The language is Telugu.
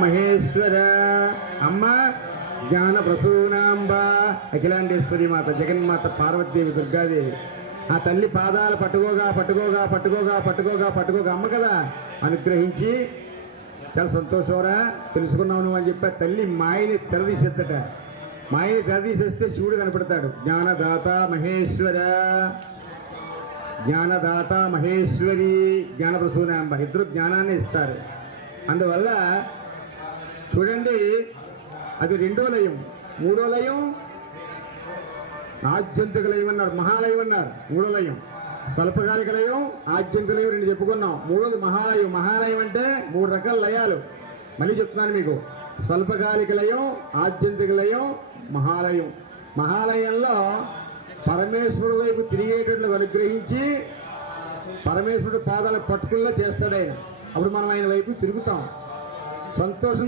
మహేశ్వర. అమ్మ జ్ఞాన ప్రసూనాంబ అఖిలాండేశ్వరి మాత జగన్మాత పార్వతీదేవి దుర్గాదేవి. ఆ తల్లి పాదాలు పట్టుకోగా పట్టుకోగా పట్టుకోగా పట్టుకోగా పట్టుకోగా అమ్మ కదా. అనుగ్రహించి చాలా సంతోషంరా. తెలుసుకున్నావు నువ్వు అని చెప్పి తల్లి మాయని తెరదీసేద్దట మాయని తెరదీసేస్తే శివుడు కనపడతాడు. జ్ఞానదాత మహేశ్వర. జ్ఞానదాత మహేశ్వరి. జ్ఞానప్రసూనాంబ ఇద్దరు జ్ఞానాన్ని ఇస్తారు. అందువల్ల చూడండి అది రెండో లయం. మూడో లయం ఆద్యంతిక లయం అన్నారు మహాలయం అన్నారు. మూడో లయం. స్వల్పకాలిక లయం ఆద్యంతిక లయం రెండు చెప్పుకున్నాం. మూడోది మహాలయం. మహాలయం అంటే మూడు రకాల లయాలు. మళ్ళీ చెప్తున్నాను మీకు. స్వల్పకాలిక లయం ఆద్యంతిక లయం మహాలయం. మహాలయంలో పరమేశ్వరుడు వైపు తిరిగేటట్లు అనుగ్రహించి పరమేశ్వరుడు పాదాలు పట్టుకుల్లా చేస్తాడు ఆయన. అప్పుడు మనం ఆయన వైపు తిరుగుతాం. సంతోషం